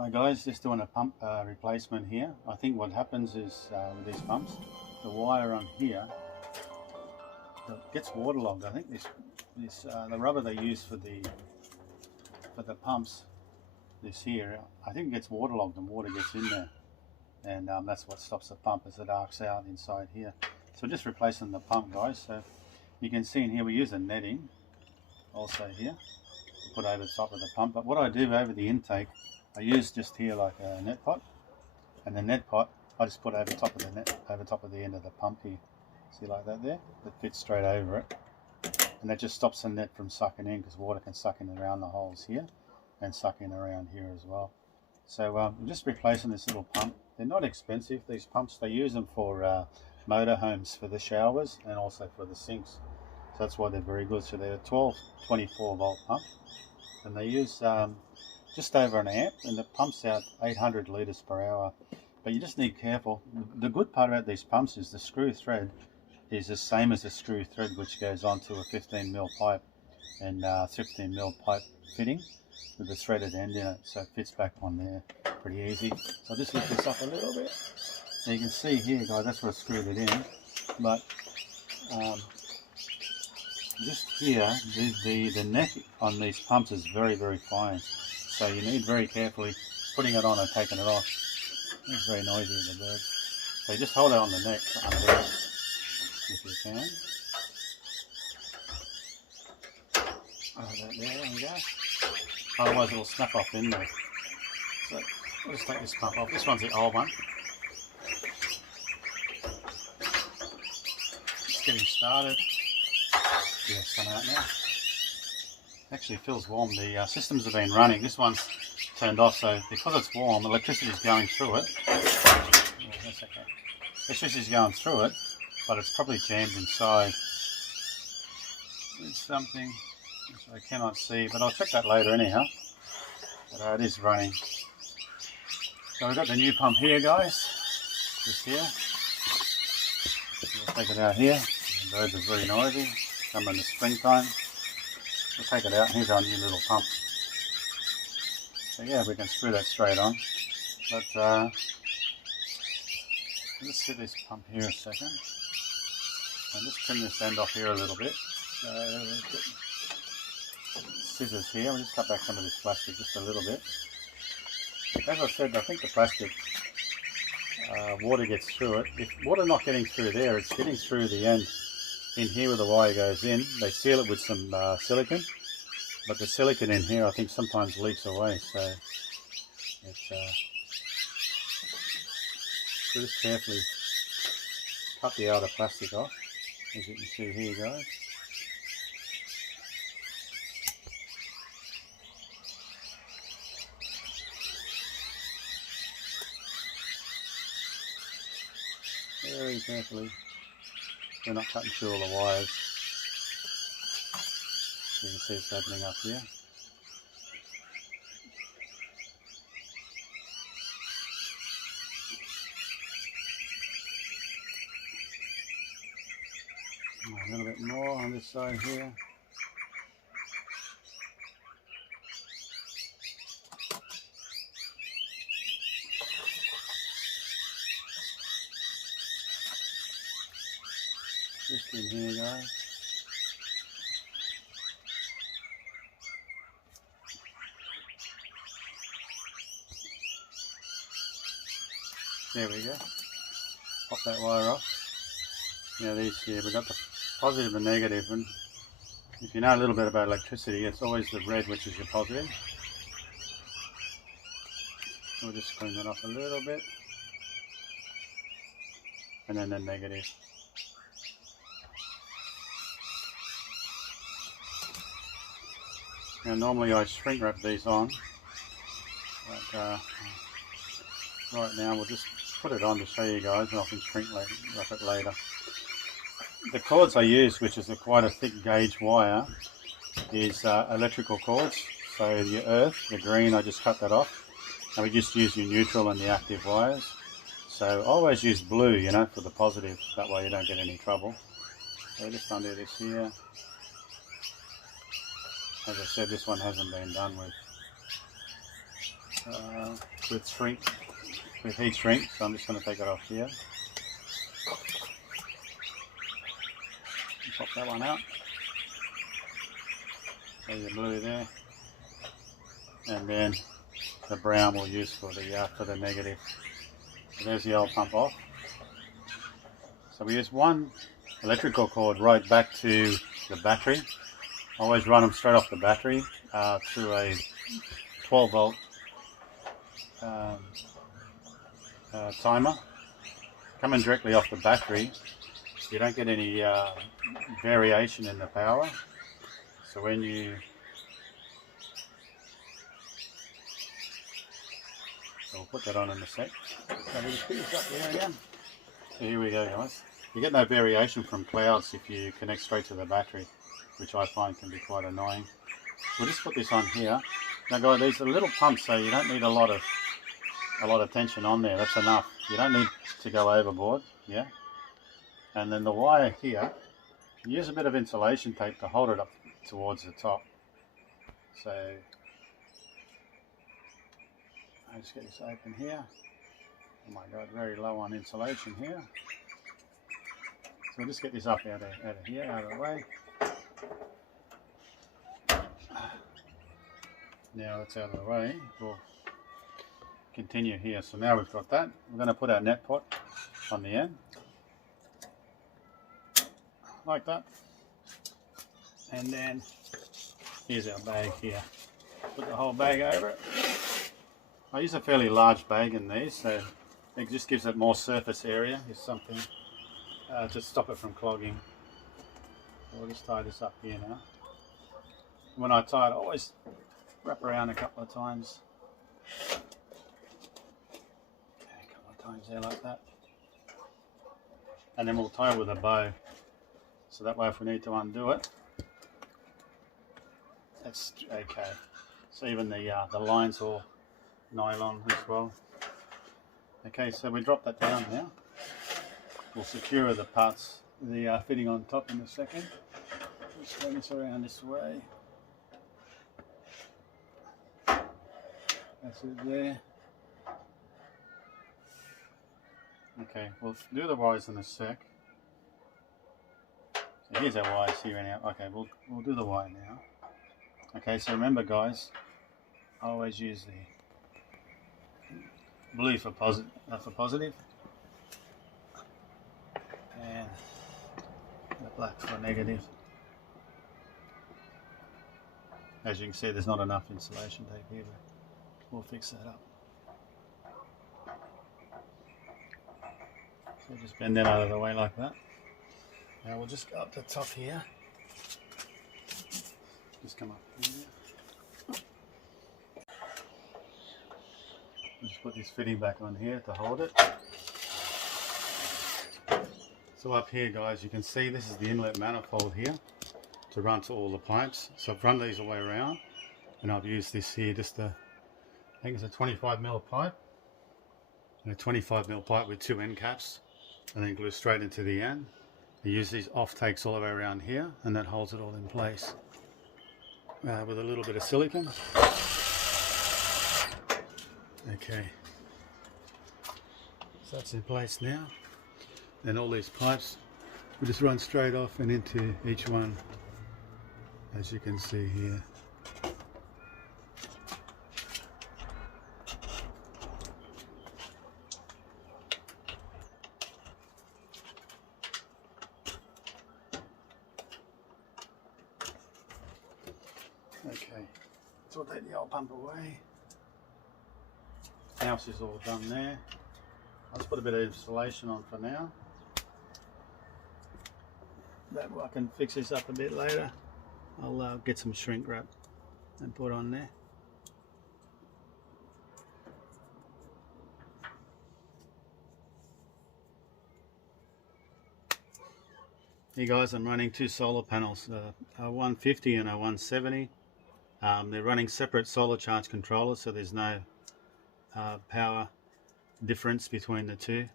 Hi guys, just doing a pump replacement here. I think what happens is with these pumps, the wire on here gets waterlogged. I think the rubber they use for the pumps, this here, I think it gets waterlogged and water gets in there, and that's what stops the pump as it arcs out inside here. So just replacing the pump, guys. So you can see in here we use a netting also here to put over the top of the pump. But what I do over the intake, I use just here like a net pot, and the net pot I just put over top of the net, over top of the end of the pump here. See, like that there? That fits straight over it, and that just stops the net from sucking in, because water can suck in around the holes here and suck in around here as well. So I'm just replacing this little pump. They're not expensive, these pumps. They use them for motorhomes, for the showers and also for the sinks. So that's why they're very good. So they're a 12, 24 volt pump, and they use just over an amp, and it pumps out 800 litres per hour. But you just need careful. The good part about these pumps is the screw thread is the same as the screw thread which goes onto a 15mm pipe, and 15mm pipe fitting with the threaded end in it, so it fits back on there pretty easy. So I'll just lift this up a little bit. Now you can see here, guys, that's where I screwed it in. But just here, the neck on these pumps is very, very fine. So you need very carefully putting it on and taking it off. It's very noisy with the birds. So you just hold it on the neck under it, if you can. There we go. Otherwise it'll snap off in there. So we'll just take this pump off. This one's the old one. Just getting started. Yeah, it's coming out now. Actually feels warm. The systems have been running. This one's turned off, so because it's warm, electricity's going through it. Oh, that's okay. Electricity's going through it, but it's probably jammed inside. There's something which I cannot see, but I'll check that later anyhow. But it is running. So we've got the new pump here, guys. Just here. We'll take it out here. The birds are very noisy. Come in the springtime. We'll take it out. Here's our new little pump. So yeah, we can screw that straight on. But let's see this pump here a second. I'll just trim this end off here a little bit. Let's get scissors here. We'll just cut back some of this plastic just a little bit. As I said, I think the plastic, water gets through it. If water not getting through there, it's getting through the end. In here where the wire goes in, they seal it with some silicone, but the silicone in here I think sometimes leaks away, so it's so just carefully cut the outer plastic off, as you can see here, guys. Very carefully. We're not cutting through all the wires. You can see it's opening up here. A little bit more on this side here. Just in here, guys. There we go. Pop that wire off. Now these here, we've got the positive and negative, and if you know a little bit about electricity, it's always the red which is your positive. We'll just clean that off a little bit. And then the negative. Now normally I shrink wrap these on, but right now we'll just put it on to show you guys, and I can shrink wrap it later. The cords I use, which is quite a thick gauge wire, is electrical cords. So your earth, the green, I just cut that off, and we just use your neutral and the active wires. So I always use blue, you know, for the positive, that way you don't get any trouble. So we'll just undo this here. As I said, this one hasn't been done with. with heat shrink, so I'm just going to take it off here. Pop that one out. So your blue there, and then the brown we'll use for the negative. So there's the old pump off. So we use one electrical cord right back to the battery. I always run them straight off the battery through a 12 volt timer. Coming directly off the battery, you don't get any variation in the power. So when you we'll put that on in a sec. So we just put this up there again. So here we go, guys. You get no variation from clouds if you connect straight to the battery, which I find can be quite annoying. We'll just put this on here. Now guys, these are little pumps, so you don't need a lot of tension on there. That's enough. You don't need to go overboard, yeah. And then the wire here, use a bit of insulation tape to hold it up towards the top. So I'll just get this open here. Oh my god, very low on insulation here. So we'll just get this up out of here, out of the way. Now it's out of the way, we'll continue here. So now we've got that. We're going to put our net pot on the end, like that. And then here's our bag here. Put the whole bag over it. I use a fairly large bag in these, so it just gives it more surface area if something, to stop it from clogging. So we'll just tie this up here now. When I tie it, I always wrap around a couple of times. Okay, a couple of times there like that. And then we'll tie it with a bow. So that way if we need to undo it, that's okay. So even the line's all nylon as well. Okay, so we drop that down now. We'll secure the parts, the fitting on top in a second. Just turn this around this way. That's it there. Okay, we'll do the wires in a sec. So here's our wires here and out. Okay, we'll do the wire now. Okay, so remember guys, I always use the blue for positive, and the black for negative. As you can see, there's not enough insulation tape here, but we'll fix that up. So just bend that out of the way like that. Now we'll just go up the top here. Just come up here. Just put this fitting back on here to hold it. So up here guys, you can see this is the inlet manifold here to run to all the pipes. So I've run these all the way around, and I've used this here, just I think it's a 25mm pipe, and a 25mm pipe with 2 end caps, and then glue straight into the end. I use these off takes all the way around here, and that holds it all in place with a little bit of silicone. Okay, so that's in place now. Then all these pipes we just run straight off and into each one, as you can see here. Okay, so we'll take the old pump away. House is all done there. I'll just put a bit of insulation on for now. That I can fix this up a bit later. I'll get some shrink wrap and put on there. Here guys, I'm running 2 solar panels, a 150 and a 170. They're running separate solar charge controllers, so there's no power difference between the two,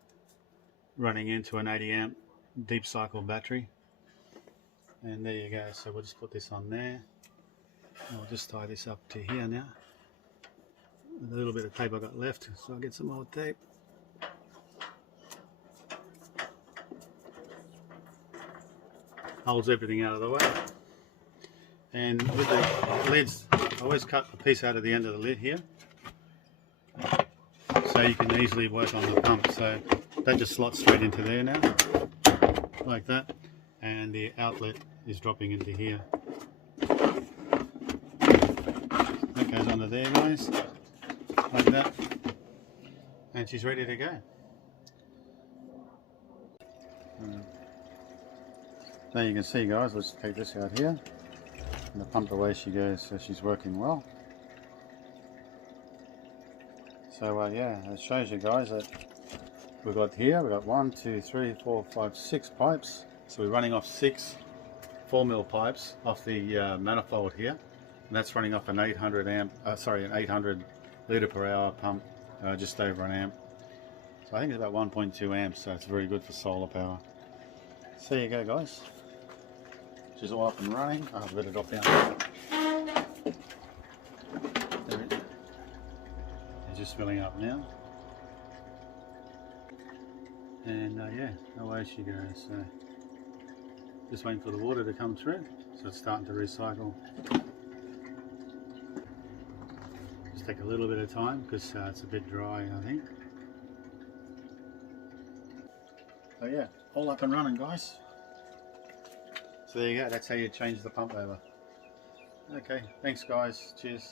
running into an 80 amp deep cycle battery. And there you go. So we'll just put this on there, and we'll just tie this up to here now. with a little bit of tape I got left, so I'll get some more tape. Holds everything out of the way. And with the lids, I always cut a piece out of the end of the lid here, so you can easily work on the pump. So that just slots straight into there now, like that, and the outlet is dropping into here. That goes under there, guys, like that, and she's ready to go. Now you can see, guys, let's take this out here, and the pump away she goes, so she's working well. So yeah, it shows you guys that we've got 1, 2, 3, 4, 5, 6 pipes. So we're running off 6 4mm pipes off the manifold here, and that's running off an 800 litre per hour pump, just over an amp. So I think it's about 1.2 amps, so it's very good for solar power. So there you go, guys. She's all up and running. I'll have a bit of drop down. There it is. It's just filling up now. And yeah, away she goes. So just waiting for the water to come through. So it's starting to recycle. Just take a little bit of time because it's a bit dry, I think. So yeah, all up and running, guys. So there you go, that's how you change the pump over. Okay, thanks guys, cheers.